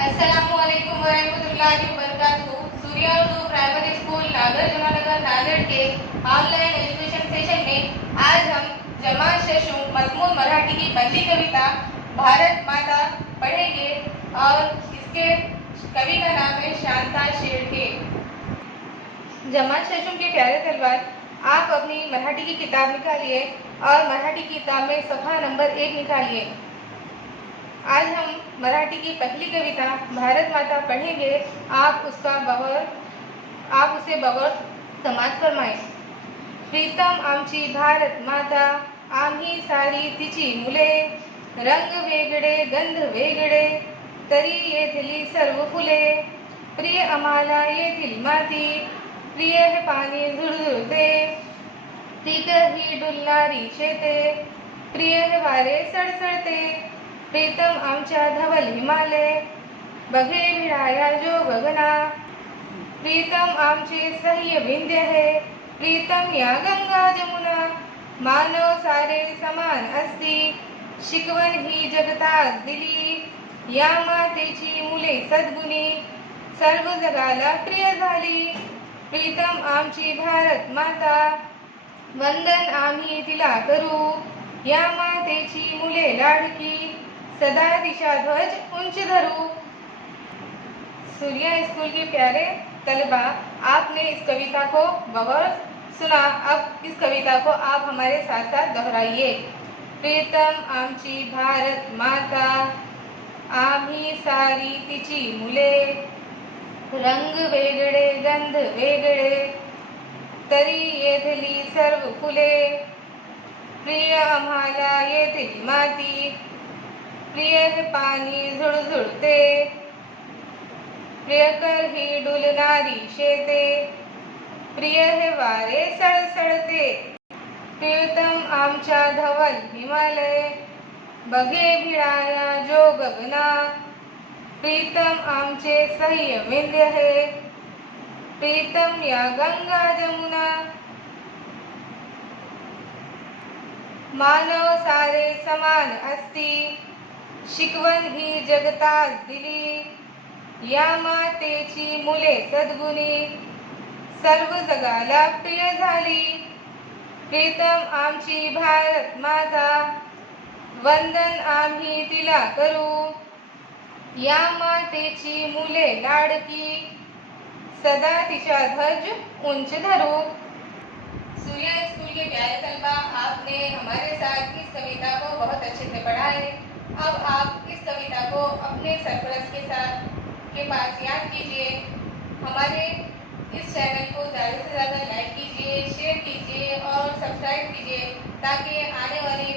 अस्सलामुअलैकुम वरहमतुल्लाहि वबरकातुहू। Surya Urdu primary school नागर जमुनानगर नांदेड़ के online education session में आज हम जमात शशु मजमून मराठी की पहली कविता भारत माता पढ़ेंगे और इसके कवि का नाम है शांता शेरके। जमात शशु के प्यारे तलवार, आप अपनी मराठी की किताब निकालिए और मराठी की किताब में सफ़ा नंबर 1 निकालिए। आज हम मराठी की पहली कविता भारत माता पढ़ेंगे। आप उसे बगौर समाज फरमाएं। प्रीतम आमची भारत माता, आम्ही सारी तिची मुले, रंग वेगळे गंध वेगळे, तरी येथली सर्व फुले, प्रिय आम्हाला येथील माती, प्रिय हे पाणी झुळझुळते, तीत ही डुलणारी शेते, प्रिय हे वारे सळसळते, प्रीतम आमच्या धवल हिमालय, बघे भिडाया जो गगना, प्रीतम आमचे सह्य विंध्य है, प्रीतम या गंगा जमुना, मानव सारे समान असती, शिकवण ही जगतास दिली, या मातेची मुले सद्गुणी, सर्व जगाला प्रिय झाली, प्रीतम आमची भारत माता, वंदन आम्ही तिला करू, या मातेची मुले लाडकी, सदा दिशा ध्वज उंच धरू। सूर्या स्कूल के प्यारे तलबा, आपने इस कविता को बगौर सुना। अब इस कविता को आप हमारे साथ साथ दोहराइए। प्रीतम आमची भारत माता, आम्ही सारी तिची मुले, रंग वेगळे गंध वेगळे, तरी येथली सर्व फुले, प्रिय आम्हाला येथील माती, प्रिय हे पाणी झुळझुळते, प्रियकर ही डुलणारी शेते, प्रिय हे वारे सळसळते, प्रियतम आमच्या धवल हिमालय, बघे भिडाया जो गगना, प्रीतम आमचे सह्य विंध्य है, प्रीतम या गंगा जमुना, मानव सारे समान असती, शिकवण ही जगतास दिली, या मातेची मुले सद्गुणी, सर्व जगाला प्रिय झाली, प्रीतम आमची भारत माता, वंदन आम्ही तिला करू, या मातेची मुले लाडकी, सदा तिचा ध्वज उंच धरू। सूर्या स्कूल के प्यारे तलबा, आपने हमारे साथ इस कविता को बहुत अच्छे से पढ़ा है। अब आप इस कविता को अपने सरपरस्त के पास याद कीजिए। हमारे इस चैनल को ज़्यादा से ज़्यादा लाइक कीजिए, शेयर कीजिए और सब्सक्राइब कीजिए, ताकि आने वाली